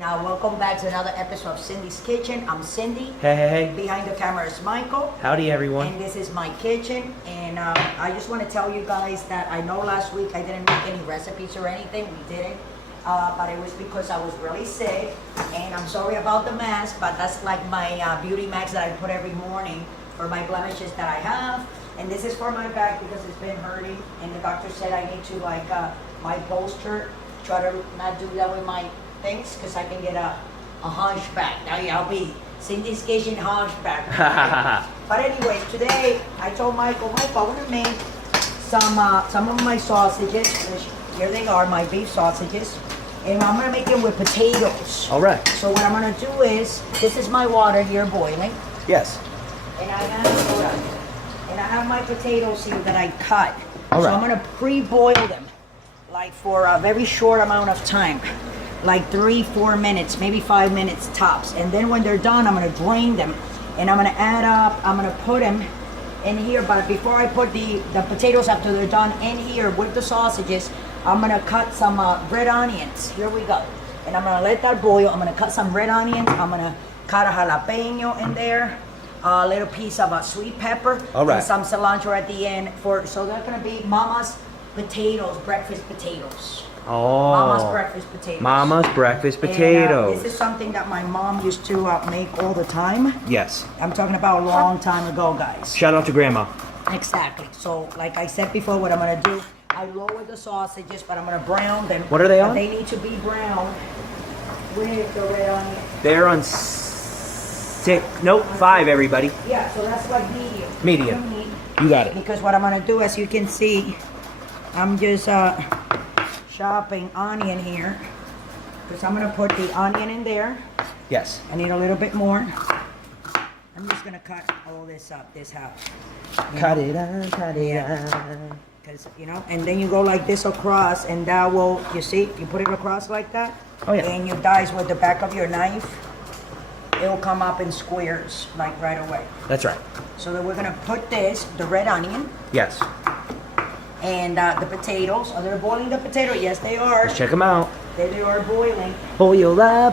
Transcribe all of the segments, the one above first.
Now, welcome back to another episode of Cindy's Kitchen. I'm Cindy. Hey. Behind the camera is Michael. Howdy, everyone. And this is my kitchen. And I just want to tell you guys that I know last week I didn't make any recipes or anything. We didn't. But it was because I was really sick. And I'm sorry about the mask, but that's like my beauty mask that I put every morning for my blemishes that I have. And this is for my back because it's been hurting. And the doctor said I need to, like, my posture, try to not do that with my things because I can get a hunchback. Now I'll be Cindy's Kitchen hunchback. But anyway, today I told Michael, I want to make some of my sausages. Here they are, my beef sausages. And I'm going to make them with potatoes. All right. So what I'm going to do is, this is my water here boiling. Yes. And I have my potatoes here that I cut. All right. So I'm going to pre-boil them, like for a very short amount of time. Like 3-4 minutes, maybe 5 minutes tops. And then when they're done, I'm gonna drain them. And I'm gonna add up, I'm gonna put them in here. But before I put the potatoes after they're done in here with the sausages, I'm gonna cut some red onions. Here we go. And I'm gonna let that boil. I'm gonna cut some red onions. I'm gonna cut a jalapeno in there. A little piece of sweet pepper. All right. And some cilantro at the end. So they're gonna be Mama's potatoes, breakfast potatoes. Oh. Mama's breakfast potatoes. Mama's breakfast potatoes. And, this is something that my mom used to make all the time. Yes. I'm talking about a long time ago, guys. Shout out to Grandma. Exactly. So, like I said before, what I'm going to do, I lower the sausages, but I'm going to brown them. What are they on? They need to be brown with the red onion. They're on 5, everybody. Yeah, so that's like medium. Medium. You got it. Because what I'm going to do, as you can see, I'm just chopping onion here. Because I'm going to put the onion in there. Yes. I need a little bit more. I'm just going to cut all this up, this half. Cut it out. Because, and then you go like this across, and that will, you see, you put it across like that. Oh, yeah. And you dice with the back of your knife. It will come up in squares, like right away. That's right. So then we're going to put this, the red onion. Yes. And the potatoes. Are they boiling the potato? Yes, they are. Let's check them out. There they are boiling. Boila.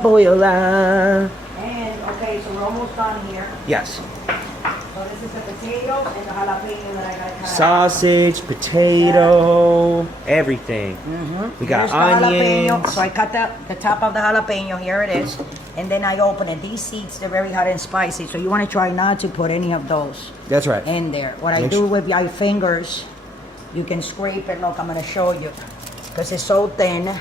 And, okay, so we're almost done here. Yes. So this is the potatoes and the jalapeno that I got cut Sausage, potato, everything. Mm-hmm. We got Here's the jalapeno. onions. So I cut the top of the jalapeno. Here it is. And then I open it. These seeds, they're very hot and spicy. So you want to try not to put any of those That's right. in there. What I do with my fingers, you can scrape it. Look, I'm going to show you. Because it's so thin.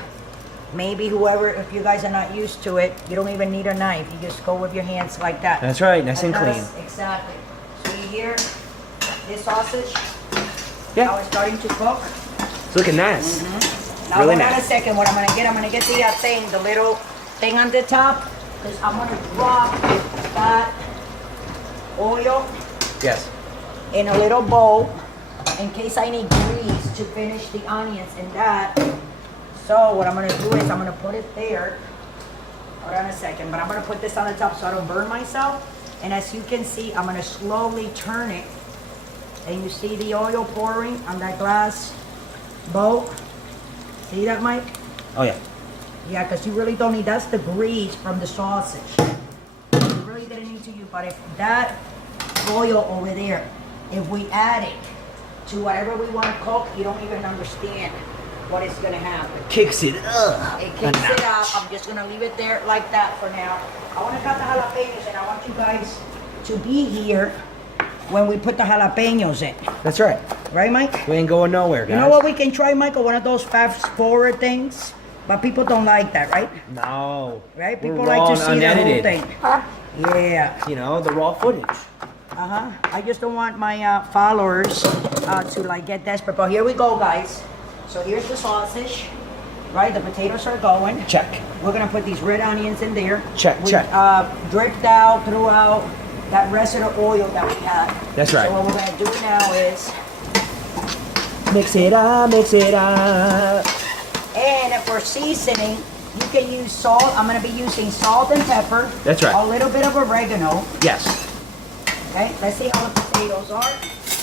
Maybe whoever, if you guys are not used to it, you don't even need a knife. You just go with your hands like that. That's right. Nice and clean. Exactly. See here, this sausage, Yeah. how it's starting to cook. It's looking nice. Now, Really hold on nice. a second. What I'm going to get the thing, the little thing on the top. Because I'm going to drop that oil Yes. in a little bowl in case I need grease to finish the onions and that. So what I'm going to do is I'm going to put it there. Hold on a second. But I'm going to put this on the top so I don't burn myself. And as you can see, I'm going to slowly turn it. And you see the oil pouring on that glass bowl. See that, Mike? Oh, yeah. Yeah, because you really don't need, that's the grease from the sausage. You really didn't need to use, but if that oil over there, if we add it to whatever we want to cook, you don't even understand what is going to happen. Kicks it up. It kicks it up. I'm just going to leave it there like that for now. I want to cut the jalapenos, and I want you guys to be here when we put the jalapenos in. That's right. Right, Mike? We ain't going nowhere, guys. You know what we can try, Michael? One of those fast-forward things. But people don't like that, right? No. Right? We're People raw like to see the and whole unedited. thing. Yeah. You know, the raw footage. I just don't want my followers to like get desperate. But here we go, guys. So here's the sausage. Right? The potatoes are going. Check. We're going to put these red onions in there. Check. Dripped out throughout that rest of the oil that we had. That's right. So what we're going to do now is Mix it up. And for seasoning, you can use salt. I'm going to be using salt and pepper. That's right. A little bit of oregano. Yes. Okay, let's see how the potatoes are.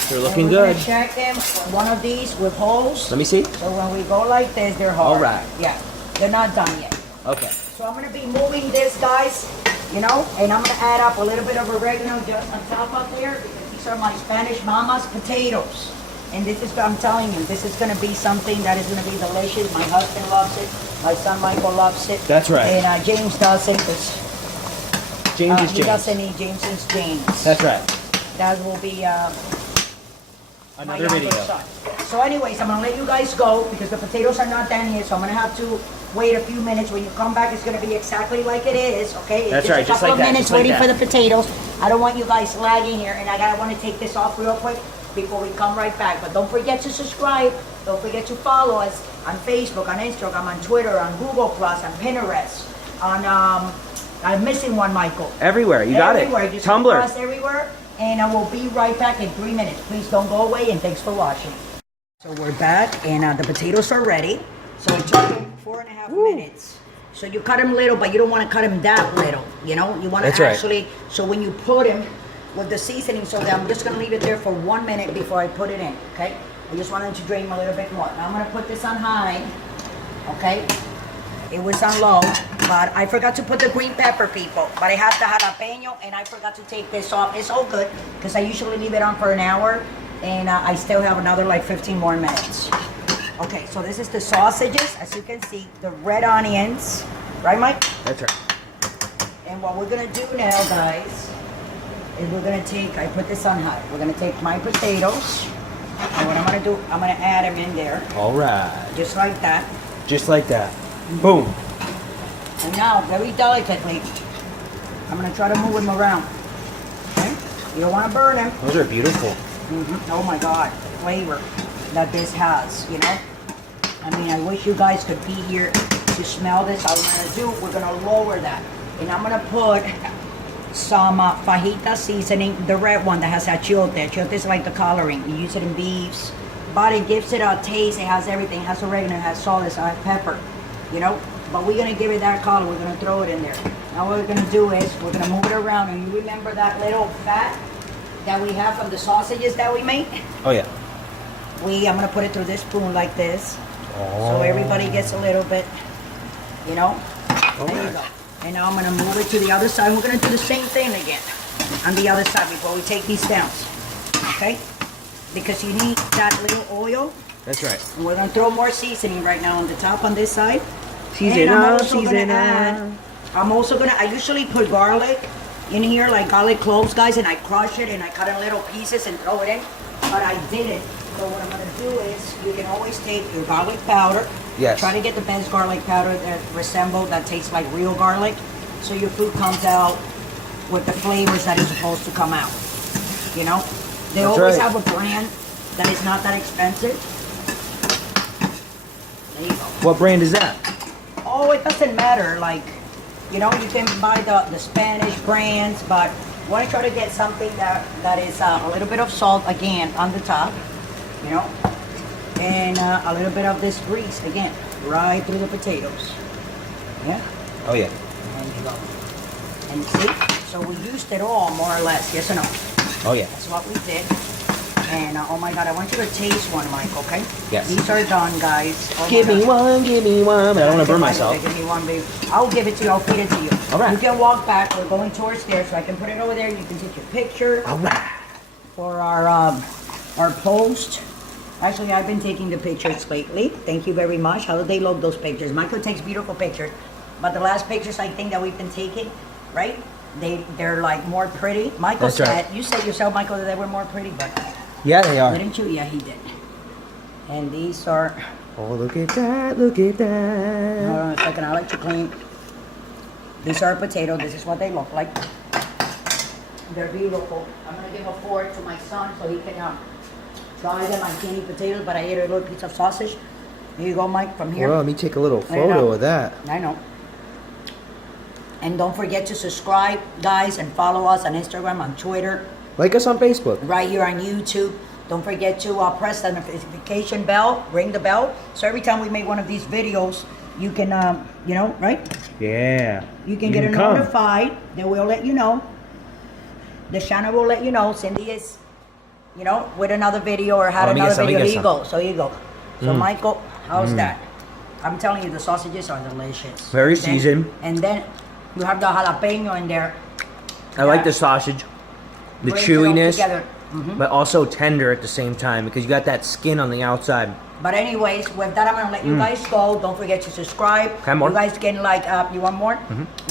They're looking we're good. Gonna check them. One of these with holes. Let me see. So when we go like this, they're hard. All right. Yeah, they're not done yet. Okay. So I'm gonna be moving this, guys, you know, and I'm gonna add up a little bit of oregano just on top up there because these are my Spanish mama's potatoes. And this is, I'm telling you, this is gonna be something that is gonna be delicious. My husband loves it. My son Michael loves it. That's right. And James doesn't because James is he James. doesn't eat Jameson's James. That's right. That will be Another my video. younger son. So anyways, I'm gonna let you guys go because the potatoes are not done yet, so I'm gonna have to wait a few minutes. When you come back, it's gonna be exactly like it is, okay? That's It's right, a just couple like that, of minutes just like waiting that. for the potatoes. I don't want you guys lagging here, and I want to take this off real quick before we come right back. But don't forget to subscribe. Don't forget to follow us on Facebook, on Instagram, on Twitter, on Google Plus, on Pinterest, on I'm missing one, Michael. Everywhere. You got Everywhere. it. Just Tumblr. across everywhere. And I will be right back in 3 minutes. Please don't go away, and thanks for watching. So we're back, and the potatoes are ready. So it took 4.5 minutes. So you cut them little, but you don't want to cut them that little. You know, you want That's to right. actually. So when you put them with the seasoning, so that I'm just gonna leave it there for 1 minute before I put it in. Okay. I just wanted to drain a little bit more. Now I'm gonna put this on high. Okay. It was on low, but I forgot to put the green pepper, people. But I have the jalapeno, and I forgot to take this off. It's all good, because I usually leave it on for an hour, and I still have another like 15 more minutes. Okay, so this is the sausages, as you can see, the red onions. Right, Mike? That's right. And what we're gonna do now, guys, is we're gonna take, I put this on high. We're gonna take my potatoes, and what I'm gonna do, I'm gonna add them in there, All right. just like that. Just like that. Boom. And now, very delicately, I'm gonna try to move them around. Okay? You don't wanna burn them. Those are beautiful. Oh my God, the flavor that this has, you know? I mean, I wish you guys could be here to smell this. All I'm gonna do, we're gonna lower that. And I'm gonna put some fajita seasoning, the red one that has achiote. Achiote is like the coloring. You use it in beefs, but it gives it a taste. It has everything. It has oregano, it has salt, it has pepper, you know? But we're gonna give it that color. We're gonna throw it in there. Now what we're gonna do is, we're gonna move it around. And you remember that little fat that we have from the sausages that we made? Oh, yeah. I'm gonna put it through this spoon like this. Oh. So everybody gets a little bit, you know? All There you right. go. And now I'm gonna move it to the other side. We're gonna do the same thing again on the other side before we take these down. Okay? Because you need that little oil. That's right. And we're gonna throw more seasoning right now on the top on this side. Season And I'm up, also gonna season add, up. I'm also gonna, I usually put garlic in here, like garlic cloves, guys, and I crush it and I cut in little pieces and throw it in. But I didn't. So what I'm gonna do is, you can always take your garlic powder. Yes. Try to get the best garlic powder that tastes like real garlic. So your food comes out with the flavors that it's supposed to come out. You know? They That's always right. have a brand that is not that expensive. There you go. What brand is that? Oh, it doesn't matter. Like, you know, you can buy the Spanish brands, but I want to try to get something that is a little bit of salt again on the top, you know, and a little bit of this grease again, right through the potatoes. Yeah, Oh, yeah. there you go. And see, so we used it all more or less, yes or no? Oh, yeah. That's what we did. And oh my God, I want you to taste one, Mike, okay? Yes. These are done, guys. Oh my Give me God. one, give me one. But I don't want to burn myself. Give me one, baby. I'll give it to you. I'll feed it to you. All right. You can walk back. We're going towards there, so I can put it over there. You can take your picture All right. for our post. Actually, I've been taking the pictures lately. Thank you very much. How do they love those pictures? Michael takes beautiful pictures, but the last pictures I think that we've been taking, right? They're like more pretty. Michael That's said, right. you said yourself, Michael, that they were more pretty, but Yeah, they are. didn't you? Yeah, he did. And these are. Oh, look at that. Look at Hold that. on a second, I'll let you clean. These are potatoes. This is what they look like. They're beautiful. I'm gonna give a fork to my son so he can try them. I can't eat potatoes, but I ate a little piece of sausage. Here you go, Mike, from here. Well, let me take a little I know. photo of that. I know. And don't forget to subscribe, guys, and follow us on Instagram, on Twitter, Like us on Facebook. right here on YouTube. Don't forget to press the notification bell, ring the bell. So every time we make one of these videos, you can, you know, right? Yeah. You can get come. notified. They will let you know. The channel will let you know. Cindy is, you know, with another video or had let me another get some, let me video. get Here you some. go. So here you go. So Michael, how's that? I'm telling you, the sausages are delicious. Very And then- seasoned. And then you have the jalapeno in there. I like the sausage, the Brings it all chewiness, together. Mhm. but also tender at the same time because you got that skin on the outside. But anyways, with that, I'm gonna let you guys go. Don't forget to subscribe. Okay, more. You guys can like, you want more?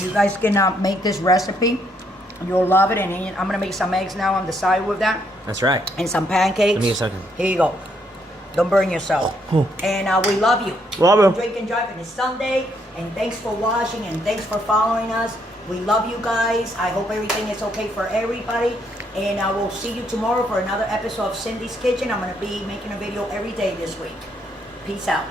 You guys can make this recipe. You'll love it. And I'm gonna make some eggs now on the side with that, That's right. and some pancakes. Give me a second. Here you go. Don't burn yourself. Oh. And we love you. Love you. Drink and drive, and it's Sunday. And thanks for watching, and thanks for following us. We love you guys. I hope everything is okay for everybody. And I will see you tomorrow for another episode of Cindy's Kitchen. I'm gonna be making a video every day this week. Peace out.